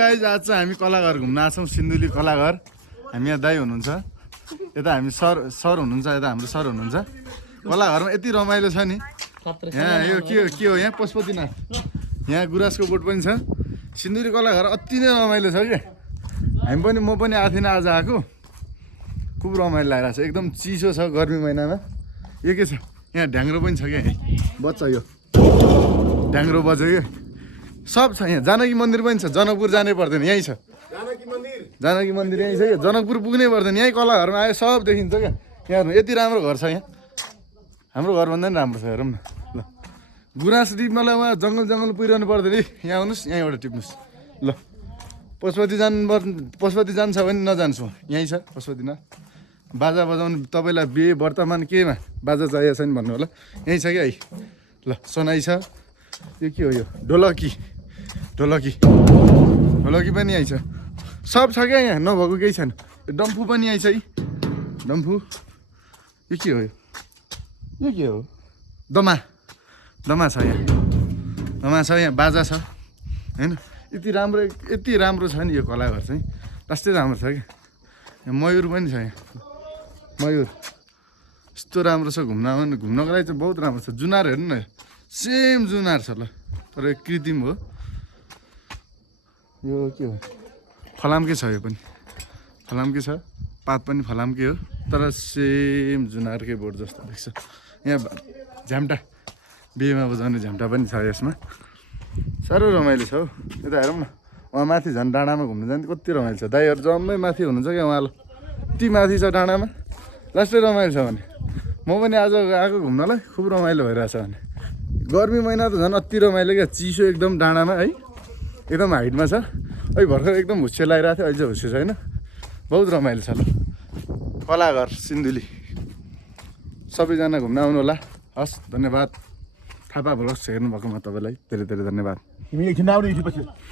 guys आज चाहिँ हामी कलाघर घुम्न आछौँ सिन्धुली कलाघर हामी यहाँ दाइ हुनुहुन्छ यता हामी सर हुनुहुन्छ यता हाम्रो सर हुनुहुन्छ कलाघरमा यति रमाइलो छ नि यहाँ यो के हो यहाँ पशुपतिनाथ यहाँ गुराँसको बोट पनि छ सिन्धुली कलाघर अति नै रमाइलो छ क्या हामी पनि म पनि आएको थिइनँ आज आएको खुब रमाइलो लागिरहेको छ एकदम चिसो छ गर्मी महिनामा यो के छ यहाँ ढ्याङ्ग्रो पनि छ क्या बच्चा यो ढ्याङ्ग्रो बज्यो क्या सब छ यहाँ जानकी मन्दिर पनि छ जनकपुर जानै पर्दैन यहीँ छ जानकी मन्दिर यहीँ छ क्या जनकपुर पुग्नै पर्दैन यहीँ कलाघरमा आयो सब देखिन्छ क्या यहाँ यति राम्रो घर छ यहाँ हाम्रो घरभन्दा पनि राम्रो छ हेरौँ न ल गुराँस टिप्नलाई उहाँ जङ्गल पुगिरहनु पर्दैन है यहाँ आउनुहोस् यहीँबाट टिप्नुहोस् ल पशुपति जान्छ भने नजान्छु यहीँ छ पशुपतिनाथ बाजा बजाउनु तपाईँलाई बिहे वर्तमान केमा बाजा चाहिएको छ नि भन्नु होला यहीँ छ क्या है ल सोनाई छ यो के हो यो ढोलकी पनि यहीँ छ सब छ क्या यहाँ नभएको केही छैन डम्फु पनि यहीँ छ है डम्फु यो के हो यो के हो दमा छ यहाँ बाजा छ होइन यति राम्रो छ नि यो कलाघर चाहिँ त्यस्तै राम्रो छ क्या मयूर पनि छ यहाँ मयूर यस्तो राम्रो छ घुम्नको लागि चाहिँ बहुत राम्रो छ जुनार हेर्नु न सेम जुनार छ ल तर कृत्रिम हो यो के हो फलामकै छ यो पनि फलामकै छ पात पनि फलामकै हो तर सेम जुनारकै बोट जस्तो देख्छ यहाँ झ्याम्टा बिहेमा बजाउने झ्याम्टा पनि छ यसमा साह्रो रमाइलो छ हौ यता हेरौँ न उहाँ माथि झन् डाँडामा घुम्नु जान्छ कति रमाइलो छ दाइहरू जम्मै माथि हुनुहुन्छ क्या उहाँ यति माथि छ डाँडामा लास्टै रमाइलो छ भने म पनि आज आएको घुम्नलाई खुब रमाइलो भइरहेछ भने गर्मी महिना त झन् अति रमाइलो क्या चिसो एकदम डाँडामा है एकदम हाइटमा छ अहिले भर्खर एकदम हुस्से लगाइरहेको थियो अहिले चाहिँ हुस्से छैन बहुत रमाइलो छ ल कलाघर सिन्धुली सबैजना घुम्न आउनु होला हस् धन्यवाद थापा भ्लग्स हेर्नुभएकोमा तपाईँलाई धेरै धेरै धन्यवाद